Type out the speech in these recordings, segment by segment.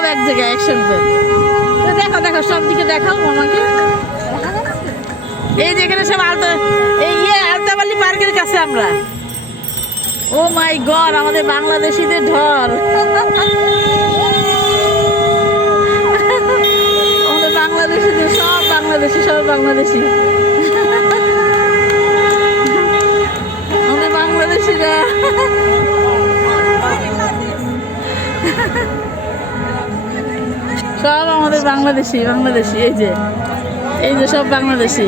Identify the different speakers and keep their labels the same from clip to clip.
Speaker 1: সব এক জায়গায় একসঙ্গে তো দেখো দেখো, সব দিকে দেখাও মামাকে এই যেখানে সব আলতা এই ইয়ে আলতাবালি পার্কের কাছে আমরা। ও মাই গড, আমাদের বাংলাদেশিদের ঢল আমাদের বাংলাদেশিদের সব বাংলাদেশি সব বাংলাদেশি। বাংলাদেশি বাংলাদেশি এই যে এই যে সব বাংলাদেশি।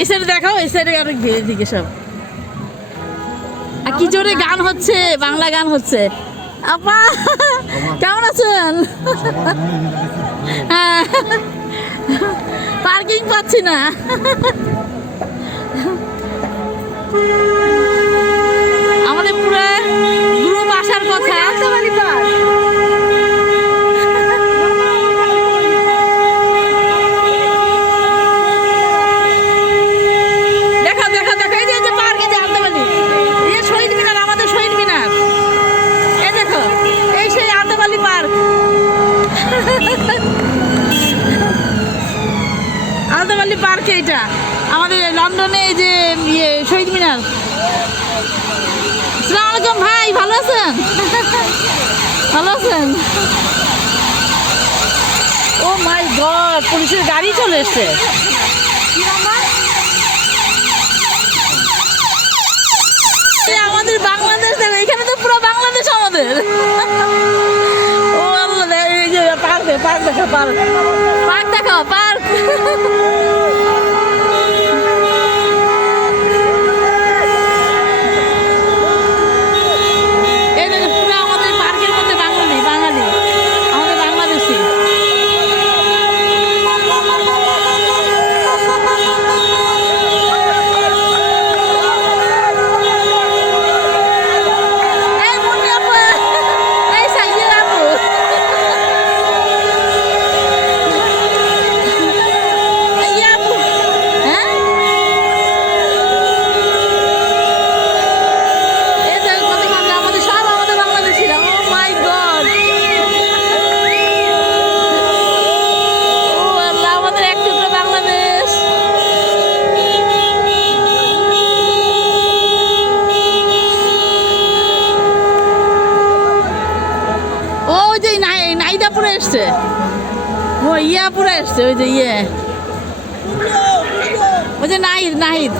Speaker 1: এই সাইডে দেখাও এই সাইডে অনেক ভিড় দিকে সব। আর কি জোরে গান হচ্ছে বাংলা গান হচ্ছে। আপা কেমন আছেন? হ্যাঁ। পার্কিং পাচ্ছি না। আমাদের পুরো গ্রুপ আসার কথা। দেখা দেখা দেখা এই যে পার্ক যে আন্দামানি এই শহীদ মিনার আমাদের শহীদ মিনার। এই দেখো এই সেই আন্দামালি পার্ক। আন্দামালি পার্ক এইটা। আমাদের লন্ডনে এই যে ইয়ে শহীদ মিনার। আসসালামু আলাইকুম ভাই, ভালো আছেন? ভালো আছেন? ও মাই গড, পুলিশের গাড়ি চলে এসছে। আমাদের বাংলাদেশ, দেখো, এখানে তো পুরো বাংলাদেশ আমাদের। ও আল্লাহ পার্ক দেখো পার্ক এসছে ওই যে ইয়ে ওই যে নাহিদ নাহিদ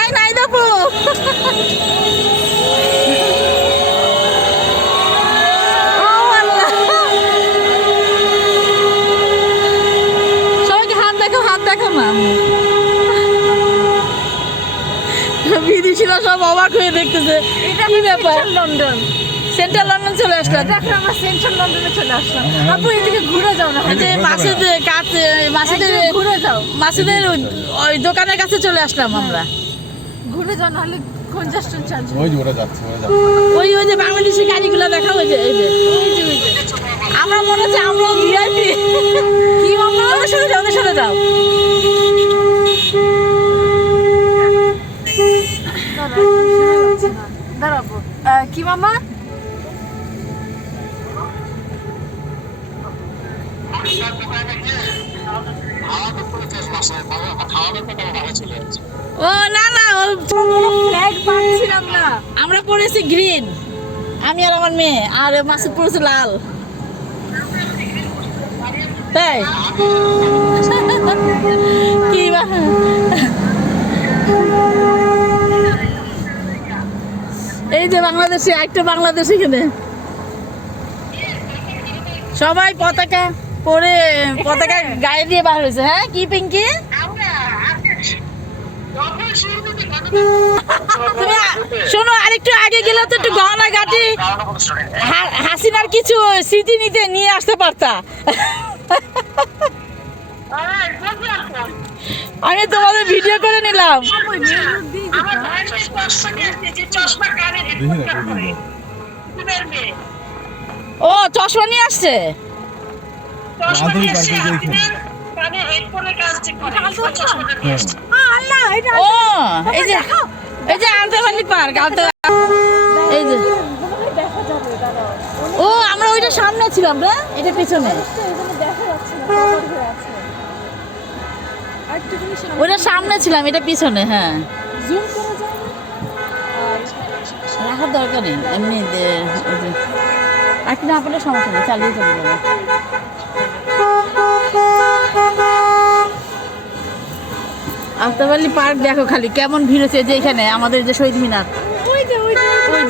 Speaker 1: এই নাইদাপু ও আল্লাহ সবাইকে হাত দেখো হাত দেখো না বিদেশিরা সব অবাক হয়ে দেখতেছে।
Speaker 2: এটা
Speaker 1: কি ব্যাপার?
Speaker 2: লন্ডন।
Speaker 1: সেন্ট্রাল লন্ডন চলে আসলাম
Speaker 2: দেখো আমরা সেন্ট্রাল লন্ডনে চলে আসলাম আপু এদিকে ঘুরে যাও না
Speaker 1: এই যে মাসিদের কাছে মাসিদের
Speaker 2: ঘুরে যাও
Speaker 1: মাসিদের ওই দোকানের কাছে চলে আসলাম আমরা
Speaker 2: ঘুরে যাও নাহলে কনজাস্টন চার্জ
Speaker 3: ওই যে ওরা যাচ্ছে ওরা যাচ্ছে
Speaker 1: ওই ওই যে বাংলাদেশি গাড়িগুলো দেখা ওই যে এই যে আমরা মনে হচ্ছে আমরা ভিআইপি কি মামা ওদের সাথে যাও ওদের সাথে যাও
Speaker 2: দাঁড়াবো কি মামা
Speaker 1: ও, না না আমরা পড়েছি গ্রিন আমি আর আমার মেয়ে, আর মাসুদ পড়েছে লাল। তাই? কি এই যে বাংলাদেশে, একটা বাংলাদেশ এখানে। সবাই পতাকা পরে, পতাকা গায়ে দিয়ে বার হয়েছে। হ্যাঁ কি পিঙ্কি? শোনো, আরেকটু আগে গেলে তো একটু গহনা গাটি হাসিনার কিছু স্মৃতি নিতে নিয়ে আসতে পারতা। আমি তোমাদের ভিডিও করে নিলাম। ও, চশমা নিয়ে আসছে?
Speaker 3: চশমাটা নিয়ে এসছে।
Speaker 2: আল্লাহ এটা
Speaker 1: ও এই যে এই যে আলতাবালি পার্ক এই যে। ও আমরা ওইটা সামনে ছিলাম রে এটা পিছনে।
Speaker 2: হয়ে
Speaker 1: ওইটা সামনে ছিলাম এটা পিছনে হ্যাঁ। রাখার দরকার নেই এমনি দে- ওই যে। আর কি না আপনার সমস্যা নেই চালিয়ে চলে যাবে। আফতাবালি পার্ক দেখো খালি কেমন ভিড় হচ্ছে যে এখানে আমাদের যে শহীদ মিনার।
Speaker 2: ওই যে ওই যে।
Speaker 1: ওই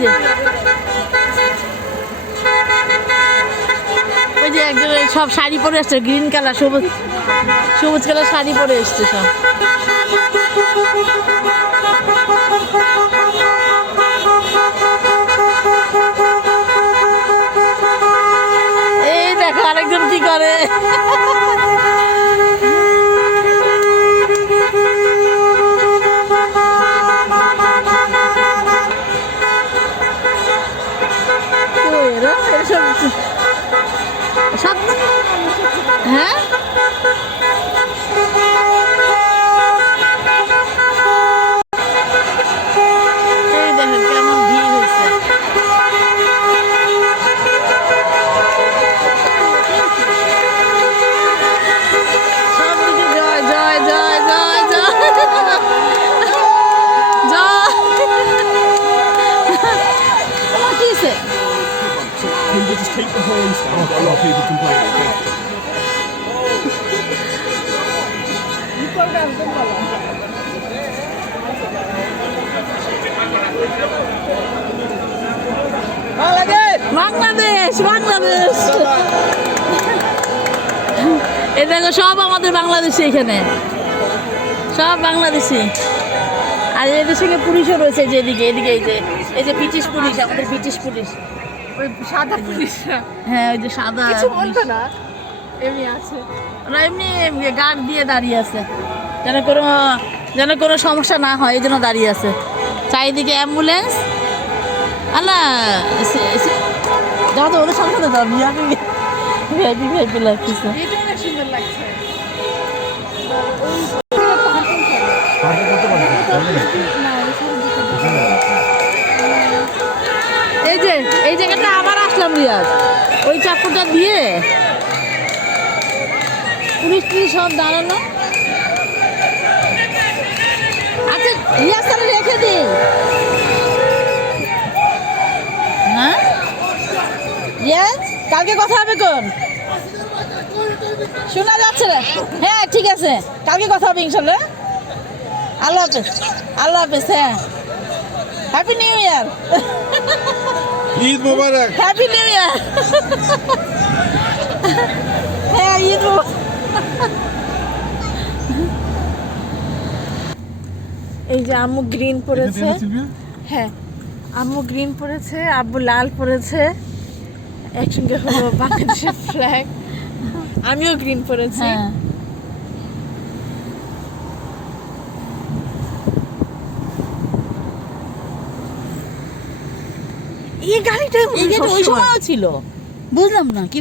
Speaker 1: যে। একজন সব শাড়ি পরে আসছে গ্রিন কালার সবুজ সবুজ কালার শাড়ি পরে এসছে সব। বাংলাদেশ বাংলাদেশ এ দেখো সব আমাদের বাংলাদেশি এখানে। সব বাংলাদেশি। আর এদের সঙ্গে পুলিশও রয়েছে যে এদিকে এদিকে এই যে এই যে ব্রিটিশ পুলিশ আমাদের ব্রিটিশ পুলিশ।
Speaker 2: ওই সাদা পুলিশরা
Speaker 1: হ্যাঁ ওই যে সাদা
Speaker 2: কিছু
Speaker 1: পুলিশ।
Speaker 2: বলতো না? এমনি আছে।
Speaker 1: ওরা এমনি গার্ড দিয়ে দাঁড়িয়ে আছে। যেন কোনো যেন কোনো সমস্যা না হয় এই জন্য দাঁড়িয়ে আছে। চারিদিকে অ্যাম্বুলেন্স। আল্লাহ যাও তো ওদের সাথে যাও ভিআইপি ভিআইপি ভিআইপি লাগতেছে। এই যে, এই জায়গাটা আবার আসলাম, রিয়াজ। ওই চাপুটা দিয়ে। পুলিশ সব দাঁড়ানো আচ্ছা রিয়াজ রেখে দিন হ্যাঁ রিয়াজ কালকে কথা হবে কোন? শোনা যাচ্ছে না। হ্যাঁ ঠিক আছে। কালকে কথা হবে ইনশাল্লাহ। আল্লাহ হাফেজ। আল্লাহ হাফেজ হ্যাঁ। হ্যাপি নিউ ইয়ার
Speaker 3: ঈদ মোবারক।
Speaker 1: হ্যাপি নিউ ইয়ার হ্যাঁ ঈদ
Speaker 2: এই যে আম্মু গ্রিন পরেছে। হ্যাঁ। আম্মু গ্রিন পরেছে আব্বু লাল পরেছে। একসঙ্গে হলো বাংলাদেশের ফ্ল্যাগ আমিও গ্রিন পরেছি।
Speaker 1: হ্যাঁ।
Speaker 2: এই গাড়িটা
Speaker 1: এই ওই সময়ও ছিল। বুঝলাম না কি